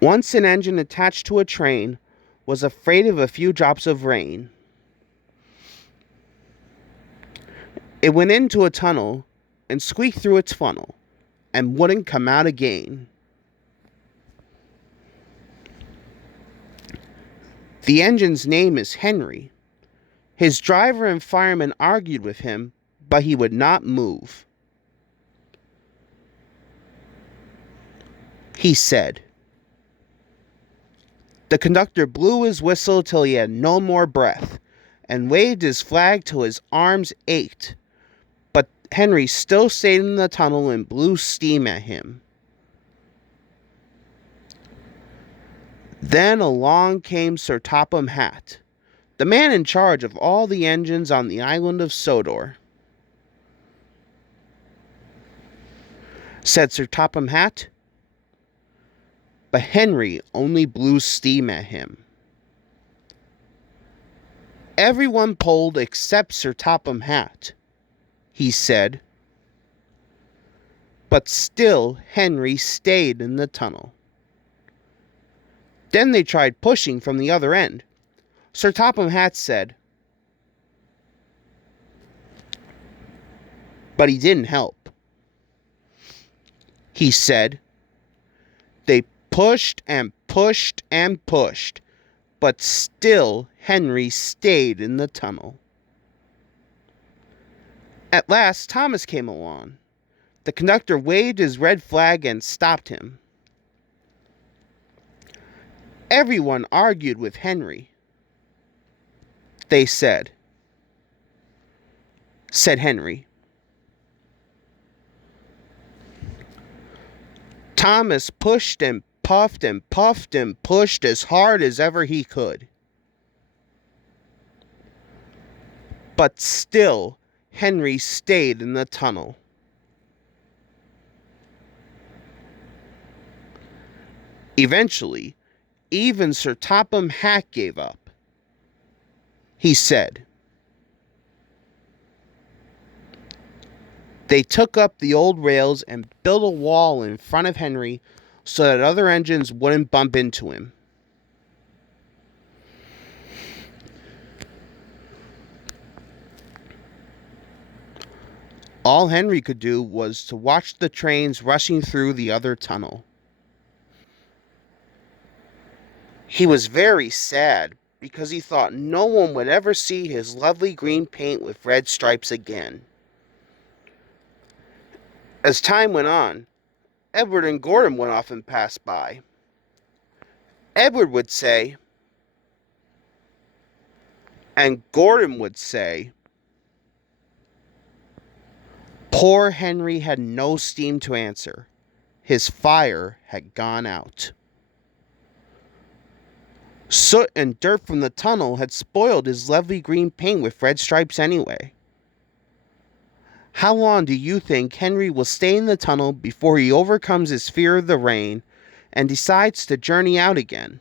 Once an engine attached to a train was afraid of a few drops of rain. It went into a tunnel and squeaked through its funnel and wouldn't come out again. The engine's name is Henry. His driver and fireman argued with him, but he would not move. He said. The conductor blew his whistle till he had no more breath and waved his flag till his arms ached. But Henry still stayed in the tunnel and blew steam at him. Then along came Sir Topham Hatt, the man in charge of all the engines on the island of Sodor. Said Sir Topham Hatt, but Henry only blew steam at him. Everyone pulled except Sir Topham Hatt, he said, but still Henry stayed in the tunnel. Then they tried pushing from the other end. Sir Topham Hatt said, but he didn't help. He said, they pushed and pushed and pushed, but still Henry stayed in the tunnel. At last Thomas came along. The conductor waved his red flag and stopped him. Everyone argued with Henry. They said Henry. Thomas pushed and puffed and puffed and pushed as hard as ever he could. But still, Henry stayed in the tunnel. Eventually, even Sir Topham Hatt gave up. He said, they took up the old rails and built a wall in front of Henry so that other engines wouldn't bump into him. All Henry could do was to watch the trains rushing through the other tunnel. He was very sad because he thought no one would ever see his lovely green paint with red stripes again. As time went on, Edward and Gordon went off and passed by. Edward would say, and Gordon would say, poor Henry had no steam to answer. His fire had gone out. Soot and dirt from the tunnel had spoiled his lovely green paint with red stripes anyway. How long do you think Henry will stay in the tunnel before he overcomes his fear of the rain and decides to journey out again?